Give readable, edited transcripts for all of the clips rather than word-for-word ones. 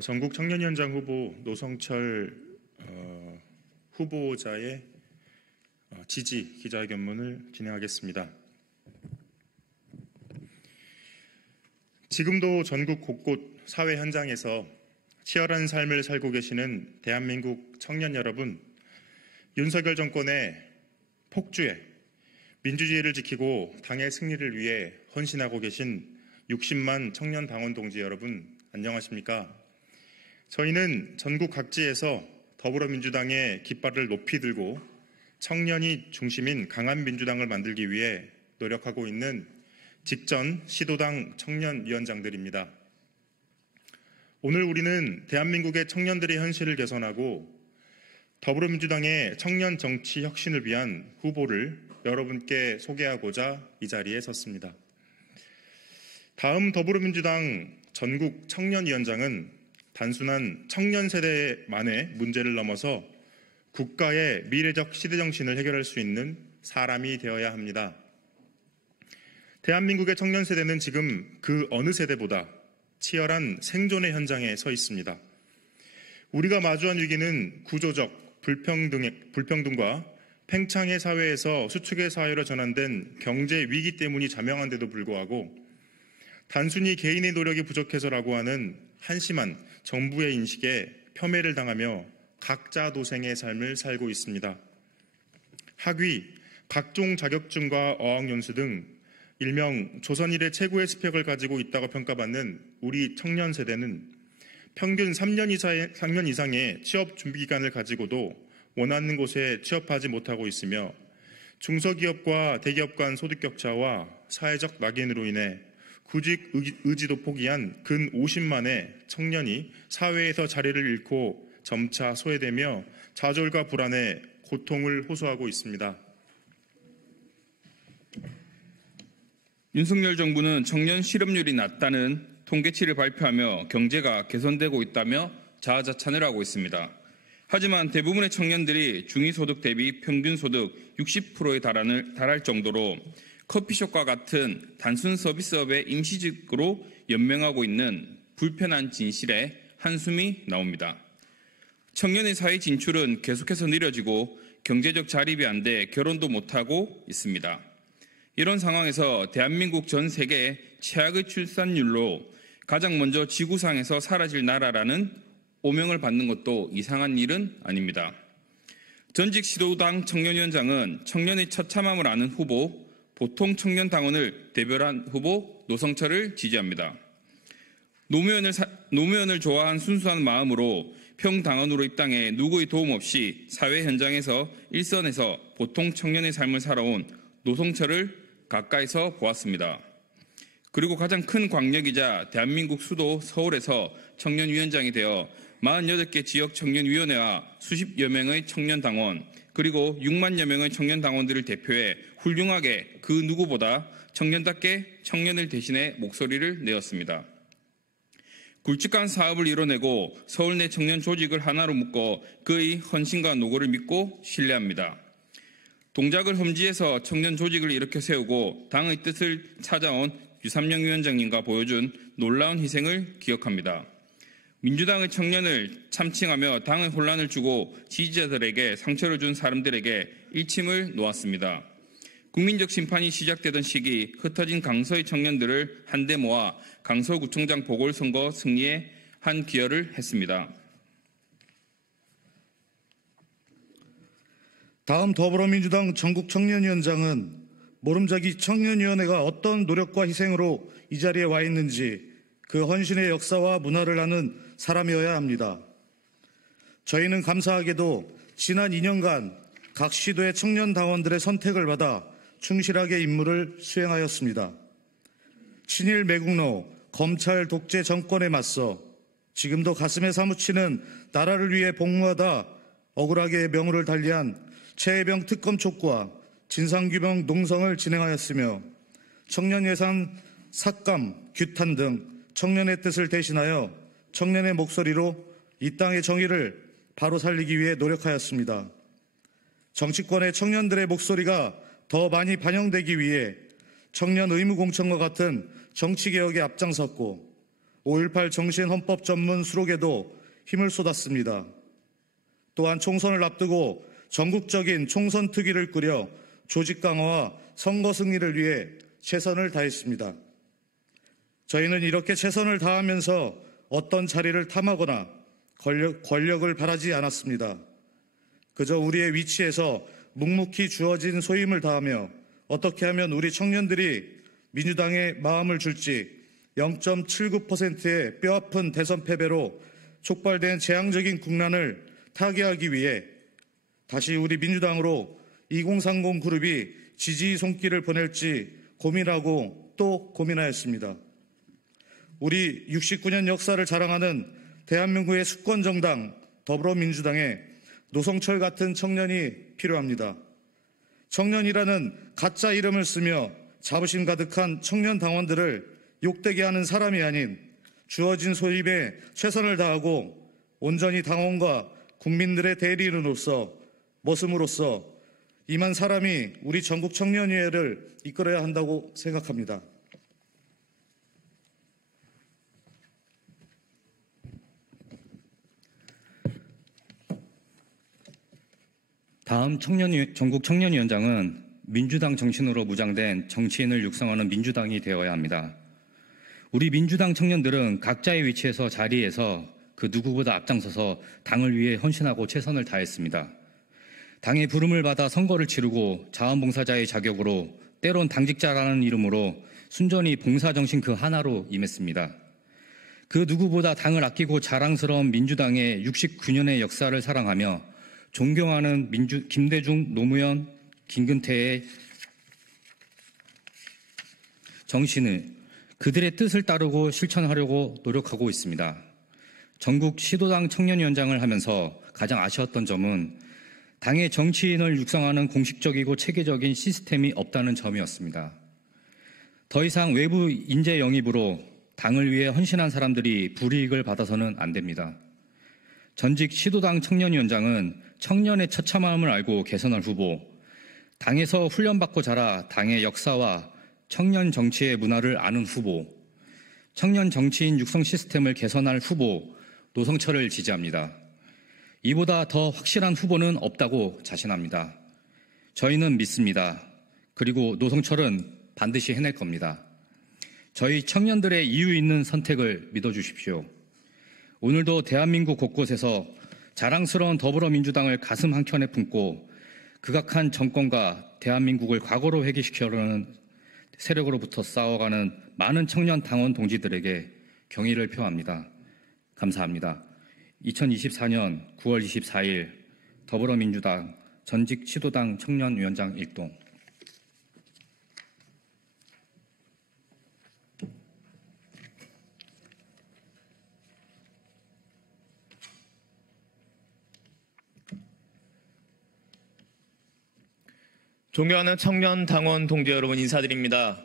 전국 청년위원장 후보 노성철 후보자의 지지 기자회견문을 진행하겠습니다. 지금도 전국 곳곳 사회 현장에서 치열한 삶을 살고 계시는 대한민국 청년 여러분, 윤석열 정권의 폭주에 민주주의를 지키고 당의 승리를 위해 헌신하고 계신 60만 청년 당원 동지 여러분, 안녕하십니까? 저희는 전국 각지에서 더불어민주당의 깃발을 높이 들고 청년이 중심인 강한 민주당을 만들기 위해 노력하고 있는 직전 시도당 청년위원장들입니다. 오늘 우리는 대한민국의 청년들의 현실을 개선하고 더불어민주당의 청년 정치 혁신을 위한 후보를 여러분께 소개하고자 이 자리에 섰습니다. 다음 더불어민주당 전국 청년위원장은 단순한 청년 세대만의 문제를 넘어서 국가의 미래적 시대정신을 해결할 수 있는 사람이 되어야 합니다. 대한민국의 청년 세대는 지금 그 어느 세대보다 치열한 생존의 현장에 서 있습니다. 우리가 마주한 위기는 구조적 불평등과 팽창의 사회에서 수축의 사회로 전환된 경제 위기 때문이 자명한데도 불구하고 단순히 개인의 노력이 부족해서라고 하는 한심한 정부의 인식에 폄훼를 당하며 각자 도생의 삶을 살고 있습니다. 학위, 각종 자격증과 어학연수 등 일명 조선 이래 최고의 스펙을 가지고 있다고 평가받는 우리 청년 세대는 평균 3년 이상의 취업 준비 기간을 가지고도 원하는 곳에 취업하지 못하고 있으며 중소기업과 대기업 간 소득 격차와 사회적 낙인으로 인해 구직 의지도 포기한 근 50만의 청년이 사회에서 자리를 잃고 점차 소외되며 좌절과 불안에 고통을 호소하고 있습니다. 윤석열 정부는 청년 실업률이 낮다는 통계치를 발표하며 경제가 개선되고 있다며 자아자찬을 하고 있습니다. 하지만 대부분의 청년들이 중위소득 대비 평균소득 60%에 달할 정도로 커피숍과 같은 단순 서비스업의 임시직으로 연명하고 있는 불편한 진실에 한숨이 나옵니다. 청년의 사회 진출은 계속해서 느려지고 경제적 자립이 안 돼 결혼도 못하고 있습니다. 이런 상황에서 대한민국 전 세계의 최악의 출산율로 가장 먼저 지구상에서 사라질 나라라는 오명을 받는 것도 이상한 일은 아닙니다. 전직 시도당 청년위원장은 청년의 처참함을 아는 후보, 보통 청년 당원을 대별한 후보 노성철을 지지합니다. 노무현을 좋아한 순수한 마음으로 평당원으로 입당해 누구의 도움 없이 사회 현장에서 일선에서 보통 청년의 삶을 살아온 노성철을 가까이서 보았습니다. 그리고 가장 큰 광역이자 대한민국 수도 서울에서 청년위원장이 되어 48개 지역 청년위원회와 수십여 명의 청년당원 그리고 6만여 명의 청년당원들을 대표해 훌륭하게 그 누구보다 청년답게 청년을 대신해 목소리를 내었습니다. 굵직한 사업을 이뤄내고 서울 내 청년 조직을 하나로 묶어 그의 헌신과 노고를 믿고 신뢰합니다. 동작을 험지에서 청년 조직을 일으켜 세우고 당의 뜻을 찾아온 유삼영 위원장님과 보여준 놀라운 희생을 기억합니다. 민주당의 청년을 참칭하며 당의 혼란을 주고 지지자들에게 상처를 준 사람들에게 일침을 놓았습니다. 국민적 심판이 시작되던 시기 흩어진 강서의 청년들을 한데 모아 강서구청장 보궐선거 승리에 한 기여를 했습니다. 다음 더불어민주당 전국청년위원장은 모름자기 청년위원회가 어떤 노력과 희생으로 이 자리에 와 있는지 그 헌신의 역사와 문화를 아는 사람이어야 합니다. 저희는 감사하게도 지난 2년간 각 시도의 청년 당원들의 선택을 받아 충실하게 임무를 수행하였습니다. 친일 매국노, 검찰 독재 정권에 맞서 지금도 가슴에 사무치는 나라를 위해 복무하다 억울하게 명우를 달리한 최혜병 특검 촉구와 진상규명 농성을 진행하였으며 청년예산 삭감, 규탄 등 청년의 뜻을 대신하여 청년의 목소리로 이 땅의 정의를 바로 살리기 위해 노력하였습니다. 정치권의 청년들의 목소리가 더 많이 반영되기 위해 청년 의무공천과 같은 정치개혁에 앞장섰고 5.18 정신 헌법 전문 수록에도 힘을 쏟았습니다. 또한 총선을 앞두고 전국적인 총선 특위를 꾸려 조직 강화와 선거 승리를 위해 최선을 다했습니다. 저희는 이렇게 최선을 다하면서 어떤 자리를 탐하거나 권력을 바라지 않았습니다. 그저 우리의 위치에서 묵묵히 주어진 소임을 다하며 어떻게 하면 우리 청년들이 민주당에 마음을 줄지 0.79%의 뼈아픈 대선 패배로 촉발된 재앙적인 국난을 타개하기 위해 다시 우리 민주당으로 2030 그룹이 지지의 손길을 보낼지 고민하고 또 고민하였습니다. 우리 69년 역사를 자랑하는 대한민국의 수권정당 더불어민주당에 노성철 같은 청년이 필요합니다. 청년이라는 가짜 이름을 쓰며 자부심 가득한 청년 당원들을 욕되게 하는 사람이 아닌 주어진 소임에 최선을 다하고 온전히 당원과 국민들의 대리인으로서 머슴으로서 임한 사람이 우리 전국 청년위회를 이끌어야 한다고 생각합니다. 다음 전국 청년위원장은 민주당 정신으로 무장된 정치인을 육성하는 민주당이 되어야 합니다. 우리 민주당 청년들은 각자의 위치에서 자리에서 그 누구보다 앞장서서 당을 위해 헌신하고 최선을 다했습니다. 당의 부름을 받아 선거를 치르고 자원봉사자의 자격으로 때론 당직자라는 이름으로 순전히 봉사정신 그 하나로 임했습니다. 그 누구보다 당을 아끼고 자랑스러운 민주당의 69년의 역사를 사랑하며 존경하는 김대중, 노무현, 김근태의 정신을 그들의 뜻을 따르고 실천하려고 노력하고 있습니다. 전국 시도당 청년위원장을 하면서 가장 아쉬웠던 점은 당의 정치인을 육성하는 공식적이고 체계적인 시스템이 없다는 점이었습니다. 더 이상 외부 인재 영입으로 당을 위해 헌신한 사람들이 불이익을 받아서는 안 됩니다. 전직 시도당 청년위원장은 청년의 처참함을 알고 개선할 후보, 당에서 훈련받고 자라 당의 역사와 청년 정치의 문화를 아는 후보, 청년 정치인 육성 시스템을 개선할 후보, 노성철을 지지합니다. 이보다 더 확실한 후보는 없다고 자신합니다. 저희는 믿습니다. 그리고 노성철은 반드시 해낼 겁니다. 저희 청년들의 이유 있는 선택을 믿어주십시오. 오늘도 대한민국 곳곳에서 자랑스러운 더불어민주당을 가슴 한켠에 품고 극악한 정권과 대한민국을 과거로 회귀시키려는 세력으로부터 싸워가는 많은 청년 당원 동지들에게 경의를 표합니다. 감사합니다. 2024년 9월 24일 더불어민주당 전직 시도당 청년위원장 일동. 존경하는 청년 당원 동지 여러분 인사드립니다.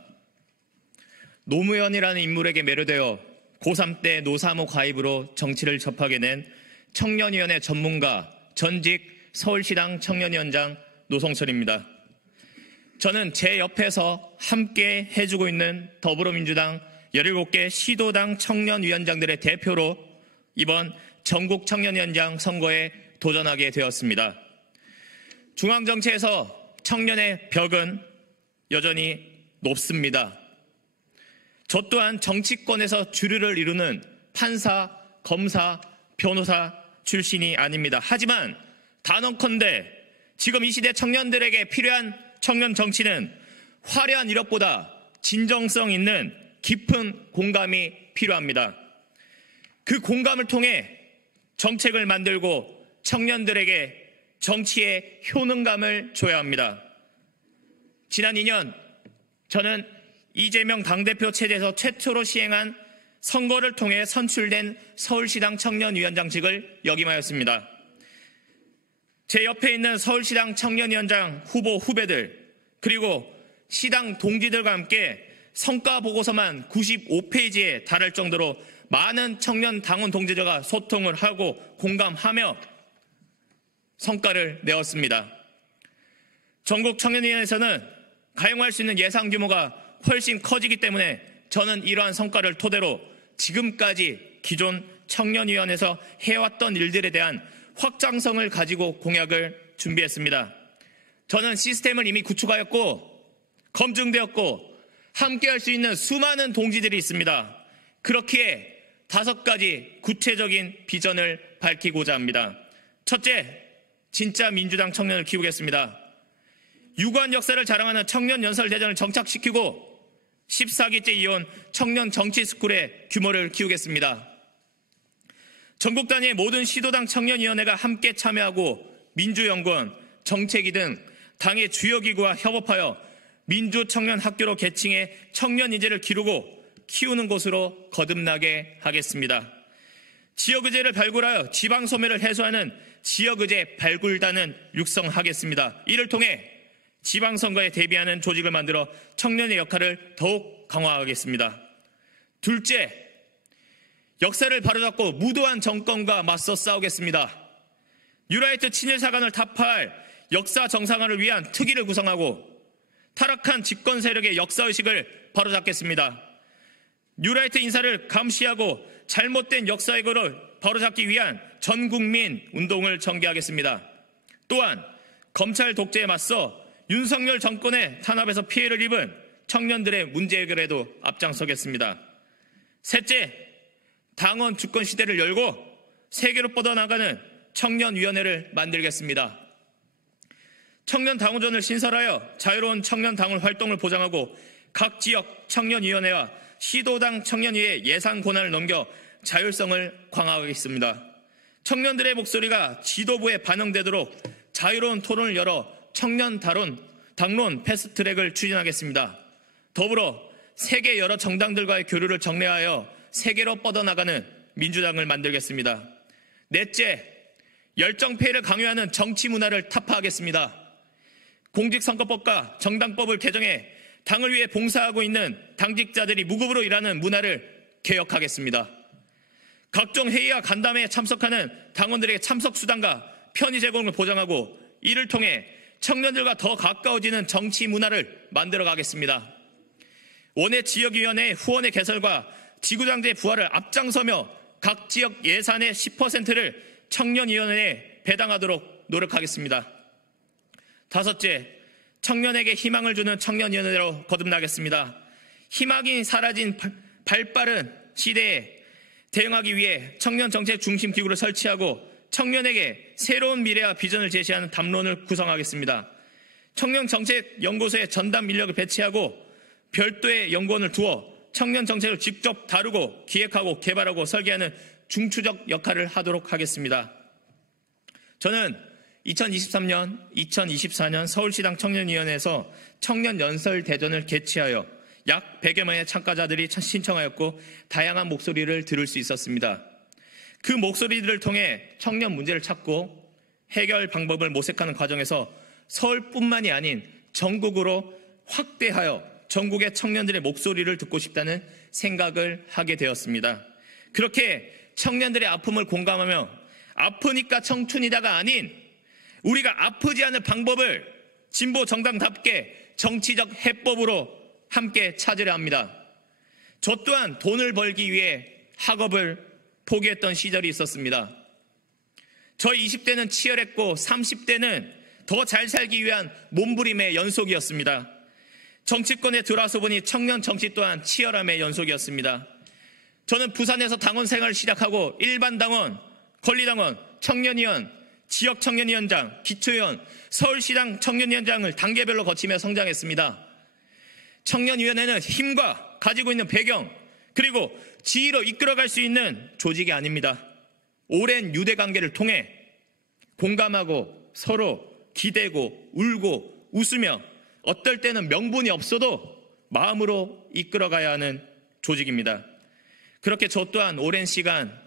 노무현이라는 인물에게 매료되어 고3 때 노사모 가입으로 정치를 접하게 된 청년위원회 전문가 전직 서울시당 청년위원장 노성철입니다. 저는 제 옆에서 함께 해주고 있는 더불어민주당 17개 시도당 청년위원장들의 대표로 이번 전국 청년위원장 선거에 도전하게 되었습니다. 중앙정치에서 청년의 벽은 여전히 높습니다. 저 또한 정치권에서 주류를 이루는 판사, 검사, 변호사 출신이 아닙니다. 하지만 단언컨대 지금 이 시대 청년들에게 필요한 청년 정치는 화려한 이력보다 진정성 있는 깊은 공감이 필요합니다. 그 공감을 통해 정책을 만들고 청년들에게 정치의 효능감을 줘야 합니다. 지난 2년 저는 이재명 당대표 체제에서 최초로 시행한 선거를 통해 선출된 서울시당 청년위원장직을 역임하였습니다. 제 옆에 있는 서울시당 청년위원장 후보 후배들 그리고 시당 동지들과 함께 성과 보고서만 95페이지에 달할 정도로 많은 청년 당원 동지들과 소통을 하고 공감하며 성과를 내었습니다. 전국 청년위원회에서는 가용할 수 있는 예산 규모가 훨씬 커지기 때문에 저는 이러한 성과를 토대로 지금까지 기존 청년위원회에서 해왔던 일들에 대한 확장성을 가지고 공약을 준비했습니다. 저는 시스템을 이미 구축하였고 검증되었고 함께할 수 있는 수많은 동지들이 있습니다. 그렇기에 5가지 구체적인 비전을 밝히고자 합니다. 첫째, 진짜 민주당 청년을 키우겠습니다. 유구한 역사를 자랑하는 청년연설대전을 정착시키고 14기째 이어온 청년 정치스쿨의 규모를 키우겠습니다. 전국 단위의 모든 시도당 청년위원회가 함께 참여하고 민주연구원, 정책위 등 당의 주요 기구와 협업하여 민주청년학교로 개칭해 청년 인재를 기르고 키우는 곳으로 거듭나게 하겠습니다. 지역의제를 발굴하여 지방소멸을 해소하는 지역의제 발굴단은 육성하겠습니다. 이를 통해 지방선거에 대비하는 조직을 만들어 청년의 역할을 더욱 강화하겠습니다. 둘째, 역사를 바로잡고 무도한 정권과 맞서 싸우겠습니다. 뉴라이트 친일사관을 타파할 역사 정상화를 위한 특위를 구성하고 타락한 집권 세력의 역사의식을 바로잡겠습니다. 뉴라이트 인사를 감시하고 잘못된 역사의식을 바로잡기 위한 전국민 운동을 전개하겠습니다. 또한 검찰 독재에 맞서 윤석열 정권의 탄압에서 피해를 입은 청년들의 문제 해결에도 앞장서겠습니다. 셋째, 당원 주권 시대를 열고 세계로 뻗어나가는 청년위원회를 만들겠습니다. 청년 당원전을 신설하여 자유로운 청년 당원 활동을 보장하고 각 지역 청년위원회와 시도당 청년위의 예산 권한을 넘겨 자율성을 강화하겠습니다. 청년들의 목소리가 지도부에 반영되도록 자유로운 토론을 열어 청년 당론 패스트트랙을 추진하겠습니다. 더불어 세계 여러 정당들과의 교류를 정례하여 세계로 뻗어나가는 민주당을 만들겠습니다. 넷째, 열정페이를 강요하는 정치 문화를 타파하겠습니다. 공직선거법과 정당법을 개정해 당을 위해 봉사하고 있는 당직자들이 무급으로 일하는 문화를 개혁하겠습니다. 각종 회의와 간담회에 참석하는 당원들에게 참석 수당과 편의 제공을 보장하고 이를 통해 청년들과 더 가까워지는 정치 문화를 만들어 가겠습니다. 원외 지역위원회 후원의 개설과 지구장제 부활을 앞장서며 각 지역 예산의 10%를 청년위원회에 배당하도록 노력하겠습니다. 다섯째, 청년에게 희망을 주는 청년위원회로 거듭나겠습니다. 희망이 사라진 발빠른 시대에 대응하기 위해 청년정책 중심 기구를 설치하고 청년에게 새로운 미래와 비전을 제시하는 담론을 구성하겠습니다. 청년정책연구소에 전담 인력을 배치하고 별도의 연구원을 두어 청년정책을 직접 다루고 기획하고 개발하고 설계하는 중추적 역할을 하도록 하겠습니다. 저는 2023년, 2024년 서울시당 청년위원회에서 청년연설대전을 개최하여 약 100여 명의 참가자들이 신청하였고 다양한 목소리를 들을 수 있었습니다. 그 목소리들을 통해 청년 문제를 찾고 해결 방법을 모색하는 과정에서 서울뿐만이 아닌 전국으로 확대하여 전국의 청년들의 목소리를 듣고 싶다는 생각을 하게 되었습니다. 그렇게 청년들의 아픔을 공감하며 아프니까 청춘이다가 아닌 우리가 아프지 않을 방법을 진보 정당답게 정치적 해법으로 함께 찾으려 합니다. 저 또한 돈을 벌기 위해 학업을 포기했던 시절이 있었습니다. 저희 20대는 치열했고 30대는 더 잘 살기 위한 몸부림의 연속이었습니다. 정치권에 들어와서 보니 청년 정치 또한 치열함의 연속이었습니다. 저는 부산에서 당원 생활을 시작하고 일반 당원, 권리당원, 청년위원, 지역 청년위원장, 기초위원, 서울시당 청년위원장을 단계별로 거치며 성장했습니다. 청년위원회는 힘과 가지고 있는 배경 그리고 지위로 이끌어갈 수 있는 조직이 아닙니다. 오랜 유대관계를 통해 공감하고 서로 기대고 울고 웃으며 어떨 때는 명분이 없어도 마음으로 이끌어가야 하는 조직입니다. 그렇게 저 또한 오랜 시간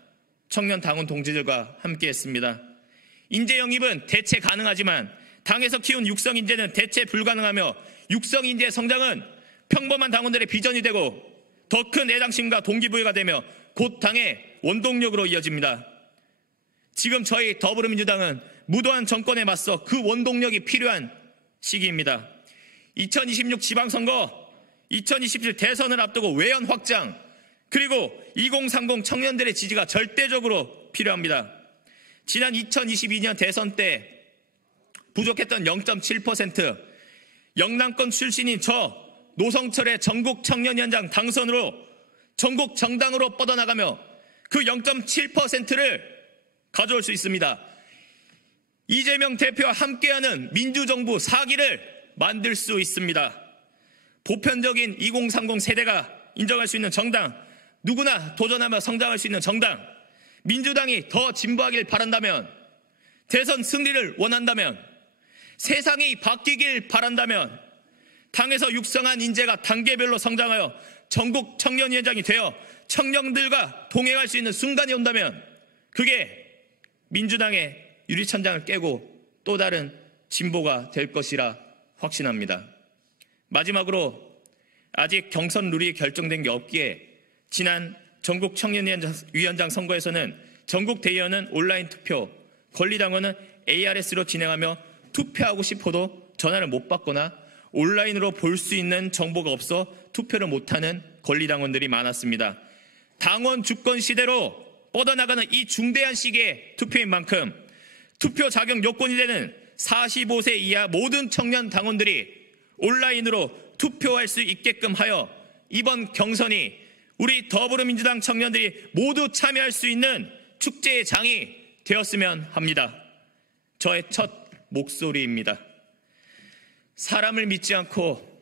청년 당원 동지들과 함께했습니다. 인재 영입은 대체 가능하지만 당에서 키운 육성 인재는 대체 불가능하며 육성 인재의 성장은 평범한 당원들의 비전이 되고 더 큰 애당심과 동기부여가 되며 곧 당의 원동력으로 이어집니다. 지금 저희 더불어민주당은 무도한 정권에 맞서 그 원동력이 필요한 시기입니다. 2026 지방선거, 2027 대선을 앞두고 외연 확장, 그리고 2030 청년들의 지지가 절대적으로 필요합니다. 지난 2022년 대선 때 부족했던 0.7%, 영남권 출신인 저 노성철의 전국 청년위원장 당선으로 전국 정당으로 뻗어나가며 그 0.7%를 가져올 수 있습니다. 이재명 대표와 함께하는 민주정부 4기를 만들 수 있습니다. 보편적인 2030 세대가 인정할 수 있는 정당, 누구나 도전하며 성장할 수 있는 정당, 민주당이 더 진보하길 바란다면, 대선 승리를 원한다면, 세상이 바뀌길 바란다면, 당에서 육성한 인재가 단계별로 성장하여 전국 청년위원장이 되어 청년들과 동행할 수 있는 순간이 온다면 그게 민주당의 유리천장을 깨고 또 다른 진보가 될 것이라 확신합니다. 마지막으로 아직 경선 룰이 결정된 게 없기에 지난 전국 청년위원장 선거에서는 전국 대의원은 온라인 투표, 권리당원은 ARS로 진행하며 투표하고 싶어도 전화를 못 받거나 온라인으로 볼 수 있는 정보가 없어 투표를 못하는 권리당원들이 많았습니다. 당원 주권 시대로 뻗어나가는 이 중대한 시기의 투표인 만큼 투표 자격 요건이 되는 45세 이하 모든 청년 당원들이 온라인으로 투표할 수 있게끔 하여 이번 경선이 우리 더불어민주당 청년들이 모두 참여할 수 있는 축제의 장이 되었으면 합니다. 저의 첫 목소리입니다. 사람을 믿지 않고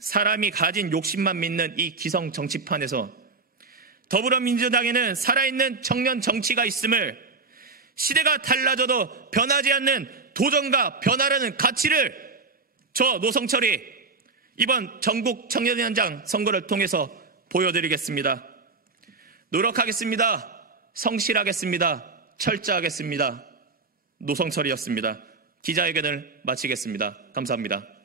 사람이 가진 욕심만 믿는 이 기성 정치판에서 더불어민주당에는 살아있는 청년 정치가 있음을, 시대가 달라져도 변하지 않는 도전과 변화라는 가치를 저 노성철이 이번 전국 청년위원장 선거를 통해서 보여드리겠습니다. 노력하겠습니다. 성실하겠습니다. 철저하겠습니다. 노성철이었습니다. 기자회견을 마치겠습니다. 감사합니다.